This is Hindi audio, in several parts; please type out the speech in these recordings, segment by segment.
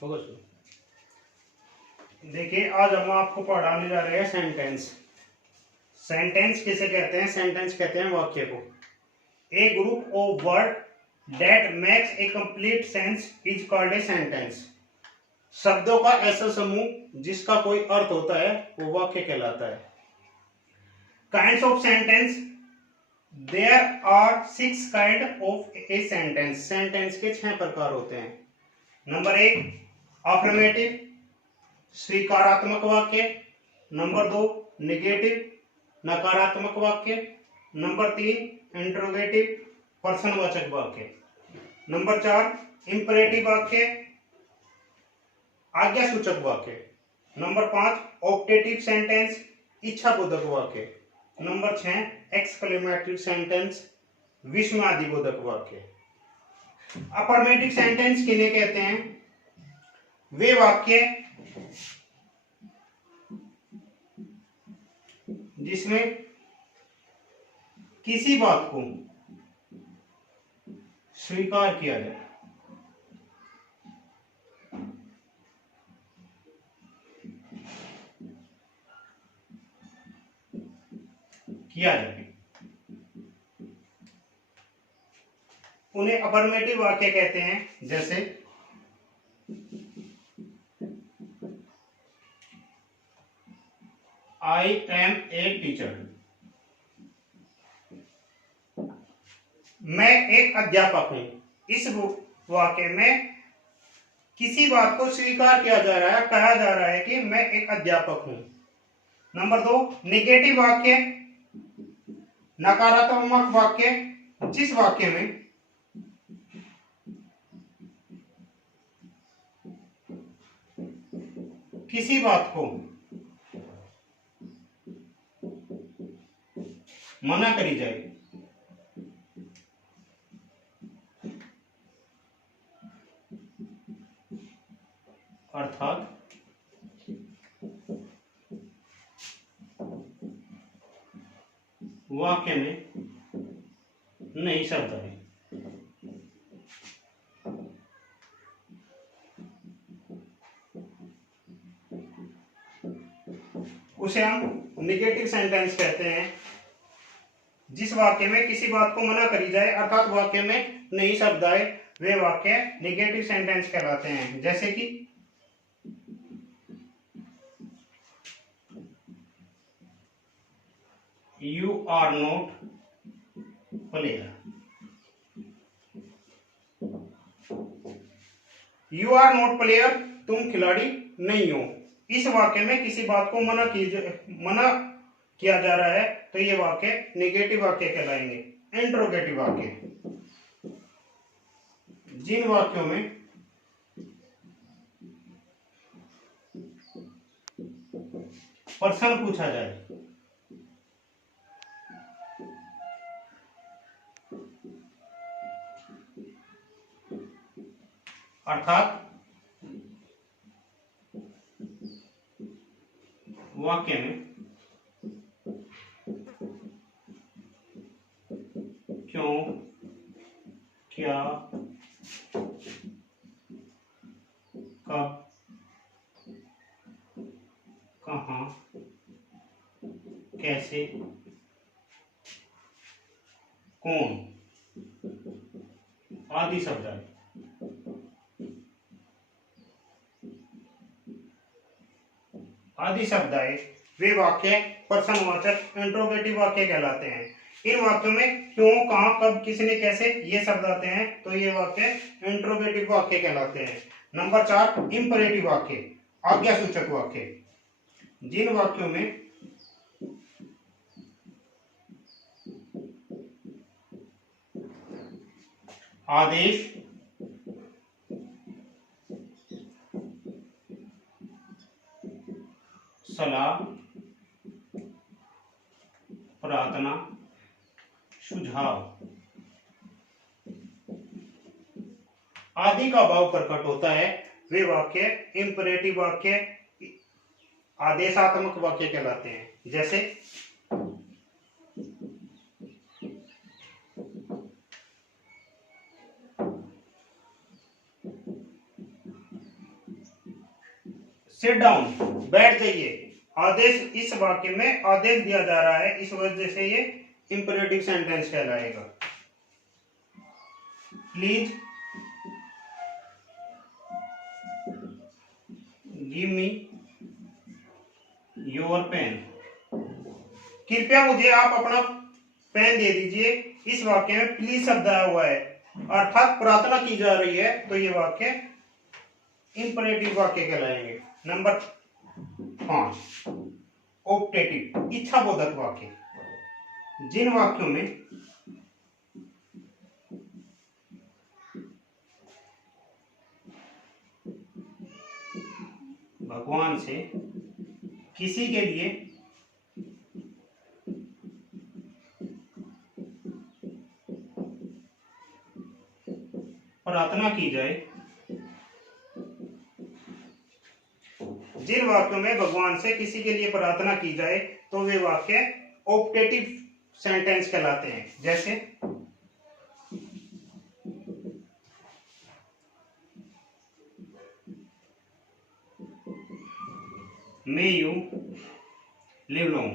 होगा शुरू। देखिए आज हम आपको पढ़ाने जा रहे हैं सेंटेंस। सेंटेंस किसे कहते हैं? सेंटेंस कहते हैं वाक्य को। A group of word that makes a complete sense is called a sentence. शब्दों का ऐसा समूह जिसका कोई अर्थ होता है वो वाक्य कहलाता है। Kinds of sentence, there are 6 kind of a sentence. Sentence के 6 प्रकार होते हैं। नंबर 1 अफर्मेटिव स्वीकारात्मक वाक्य। नंबर 2 नेगेटिव नकारात्मक वाक्य। नंबर 3 इंट्रोगेटिव प्रश्नवाचक वाक्य। नंबर 4 इंपरेटिव वाक्य आज्ञासूचक वाक्य। नंबर 5 ऑप्टेटिव सेंटेंस इच्छाबोधक वाक्य। नंबर 6 एक्सक्लेमेटरी सेंटेंस विस्मयादिबोधक वाक्य। अफर्मेटिव सेंटेंस किन्हें कहते हैं? वे वाक्य जिसमें किसी बात को स्वीकार किया जाए, उन्हें अफर्मेटिव वाक्य कहते हैं। जैसे आई एम ए टीचर, मैं एक अध्यापक हूं। इस वाक्य में किसी बात को स्वीकार किया जा रहा है, कहा जा रहा है कि मैं एक अध्यापक हूं। नंबर 2 नेगेटिव वाक्य नकारात्मक वाक्य, जिस वाक्य में किसी बात को मना करी जाए, अर्थात वाक्य में नई शब्द है, उसे हम नेगेटिव सेंटेंस कहते हैं। जिस वाक्य में किसी बात को मना करी जाए अर्थात वाक्य में नई शब्द आए वे वाक्य नेगेटिव सेंटेंस कहलाते हैं। जैसे कि you are not player, you are not player, तुम खिलाड़ी नहीं हो। इस वाक्य में किसी बात को मना किया जा रहा है तो ये वाक्य नेगेटिव वाक्य कहलाएंगे। इंट्रोगेटिव वाक्य, जिन वाक्यों में प्रश्न पूछा जाए, अर्थात वाक्य में क्यों, क्या, कब, कहाँ, कैसे, कौन आदि शब्द आए। आदि शब्द आए वे वाक्य प्रश्नवाचक इंट्रोगेटिव वाक्य कहलाते हैं। इन वाक्यों में क्यों, कहां, कब, किसने, कैसे ये शब्द आते हैं तो ये वाक्य इंट्रोगेटिव वाक्य कहलाते हैं। नंबर 4 इंपरेटिव वाक्य आज्ञासूचक वाक्य, जिन वाक्यों में आदेश, सलाह, प्रार्थना, सुझाव आदि का भाव प्रकट होता है वे वाक्य इंपरेटिव वाक्य आदेशात्मक वाक्य कहलाते हैं। जैसे सिट डाउन, बैठ जाइए, आदेश, इस वाक्य में आदेश दिया जा रहा है, इस वजह से ये इंपरेटिव सेंटेंस कहलाएगा। Please give me your pen, कृपया मुझे आप अपना पेन दे दीजिए। इस वाक्य में प्लीज शब्द आया हुआ है, अर्थात प्रार्थना की जा रही है, तो ये वाक्य इंपरेटिव वाक्य कहलाएंगे। नंबर 5 ऑप्टेटिव, इच्छा बोधक वाक्य। जिन वाक्यों में भगवान से किसी के लिए प्रार्थना की जाए, जिन वाक्यों में भगवान से किसी के लिए प्रार्थना की जाए तो वे वाक्य ऑप्टेटिव सेंटेंस कहलाते हैं। जैसे मे यू लिव लॉन्ग,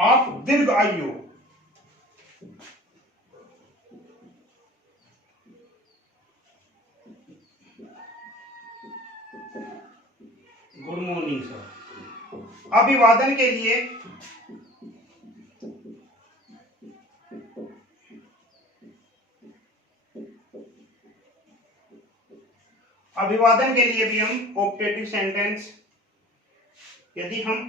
आप दीर्घ आयु। Good morning sir. अभिवादन के लिए भी हम ऑप्टेटिव सेंटेंस, यदि हम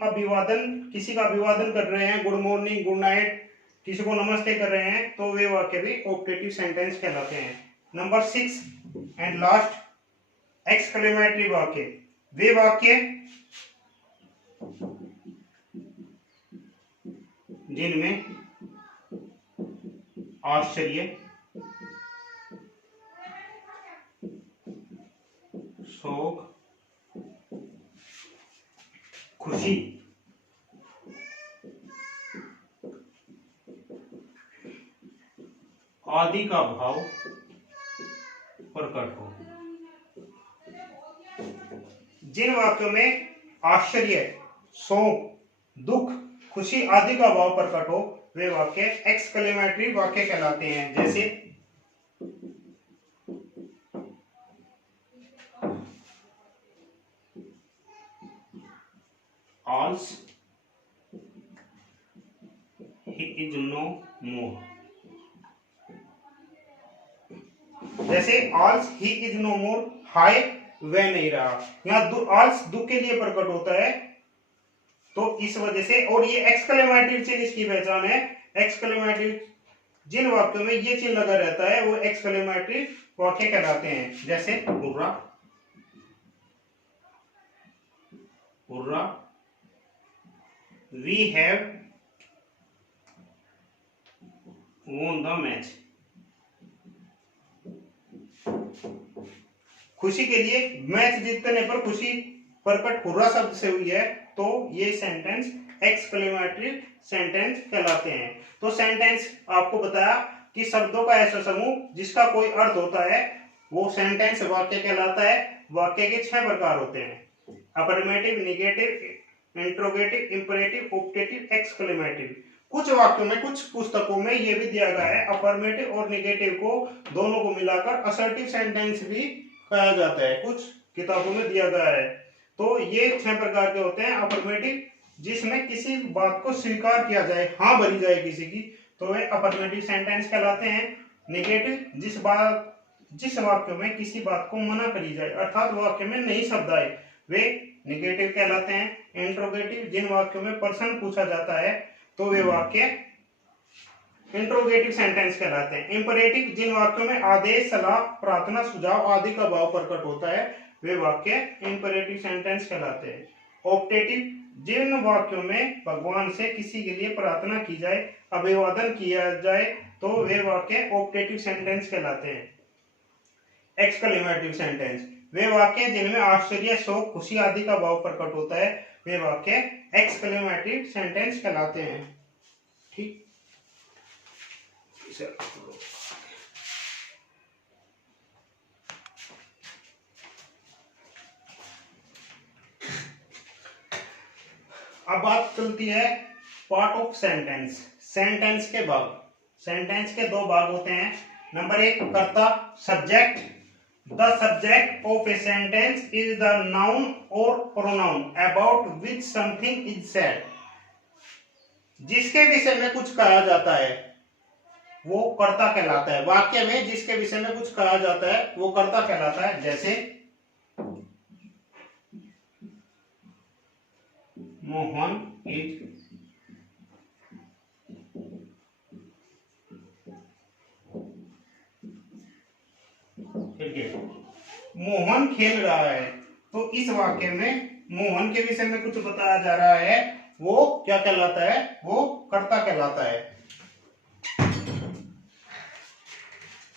किसी का अभिवादन कर रहे हैं, गुड मॉर्निंग, गुड नाइट, किसी को नमस्ते कर रहे हैं, तो वे वाक्य भी ऑप्टेटिव सेंटेंस कहलाते हैं। नंबर 6 एंड लास्ट एक्सक्लेमेटरी वाक्य, वे वाक्य जिनमें आश्चर्य, शोक, खुशी, आदि का भाव प्रकट हो। जिन वाक्यों में आश्चर्य, शोक, दुख, खुशी आदि का भाव प्रकट हो, वे वाक्य एक्सक्लेमेटरी वाक्य कहलाते हैं। जैसे ऑल्स ही इज नो मोर, जैसे ऑल्स ही इज नो मोर, हाय वह नहीं रहा। यहाँ ऑल्स दुख के लिए प्रकट होता है, तो इस वजह से, और ये एक्सक्लेमेटिव चिन्ह इसकी पहचान है। एक्सक्लेमेटिव जिन वाक्यों में ये चिन्ह लगा रहता है वो एक्सक्लेमेटिव वाक्य कहलाते हैं। जैसे hurrah, hurrah, we have won the match, खुशी के लिए मैच जीतने पर खुशी प्रकट हुर्रा शब्द से हुई है, तो ये सेंटेंस एक्सक्लेमेटरी सेंटेंस कहलाते हैं। तो सेंटेंस आपको बताया कि शब्दों का ऐसा समूह जिसका कोई अर्थ होता है वो सेंटेंस वाक्य कहलाता है। वाक्य के 6 प्रकार होते हैं, affirmative, negative, interrogative, imperative, optative, exclamative. कुछ वाक्यों में, कुछ पुस्तकों में ये भी दिया गया है, अफर्मेटिव और नेगेटिव को दोनों को मिलाकर असर्टिव सेंटेंस भी कहा जाता है, कुछ किताबों में दिया गया है। तो ये 6 प्रकार के होते हैं। अफर्मेटिव, जिसमें किसी बात को स्वीकार किया जाए, हाँ भरी जाए किसी की, तो वे अफर्मेटिव सेंटेंस कहलाते हैं। नेगेटिव, जिस वाक्य में किसी बात को मना करी जाए, अर्थात वाक्य में नहीं शब्द आए, वे नेगेटिव कहलाते हैं। इंट्रोगेटिव, जिन वाक्यों में प्रश्न पूछा जाता है, तो वे वाक्य इंट्रोगेटिव सेंटेंस कहलाते हैं। इंपरेटिव, जिन वाक्यों में आदेश, सलाह, प्रार्थना, सुझाव आदि का भाव प्रकट होता है, वे वाक्य इंपरेटिव सेंटेंस कहलाते हैं। ऑप्टेटिव, जिन वाक्यों में भगवान से किसी के लिए प्रार्थना की जाए, अभिवादन किया जाए, तो वे वाक्य ऑप्टेटिव सेंटेंस कहलाते हैं। एक्सक्लेमेटिव सेंटेंस, वे वाक्य जिनमें आश्चर्य, शोक, खुशी आदि का भाव प्रकट होता है, वे वाक्य एक्सक्लेमेटिव सेंटेंस कहलाते हैं। ठीक, अब बात चलती है पार्ट ऑफ सेंटेंस। सेंटेंस के भाग, सेंटेंस के दो भाग होते हैं। नंबर एक कर्ता, subject. The subject of a sentence is the noun और pronoun about which something is said. जिसके विषय में कुछ कहा जाता है वो कर्ता कहलाता है। वाक्य में जिसके विषय में कुछ कहा जाता है वो कर्ता कहलाता है। जैसे मोहन इज क्रिकेट। मोहन खेल रहा है, तो इस वाक्य में मोहन के विषय में कुछ बताया जा रहा है, वो क्या कहलाता है? वो कर्ता कहलाता है।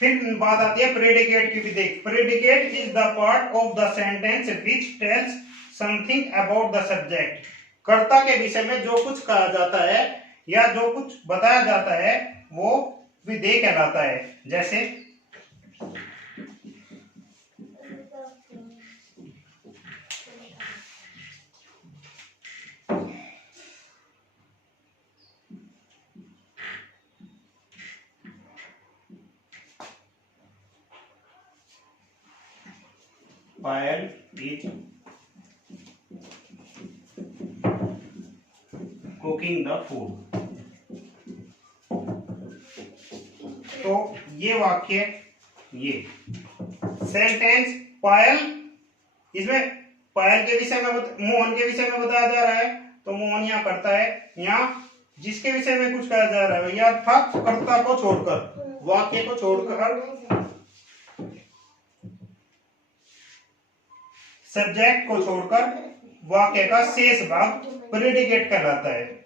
फिर बात आती है प्रेडिकेट की भी। देख, predicate is the part of the sentence which tells something about the subject. कर्ता के विषय में जो कुछ कहा जाता है या जो कुछ बताया जाता है वो विधेय कहलाता है। जैसे पायल इज कुकिंग द फूड। तो ये वाक्य, ये सेंटेंस पायल, इसमें पायल के विषय में मोहन के विषय में बताया जा रहा है, तो मोहन यहाँ करता है। यहाँ जिसके विषय में कुछ कहा जा रहा है या था कर्ता को छोड़कर, वाक्य को छोड़कर, सब्जेक्ट को छोड़कर वाक्य का शेष भाग प्रेडिकेट कहलाता है।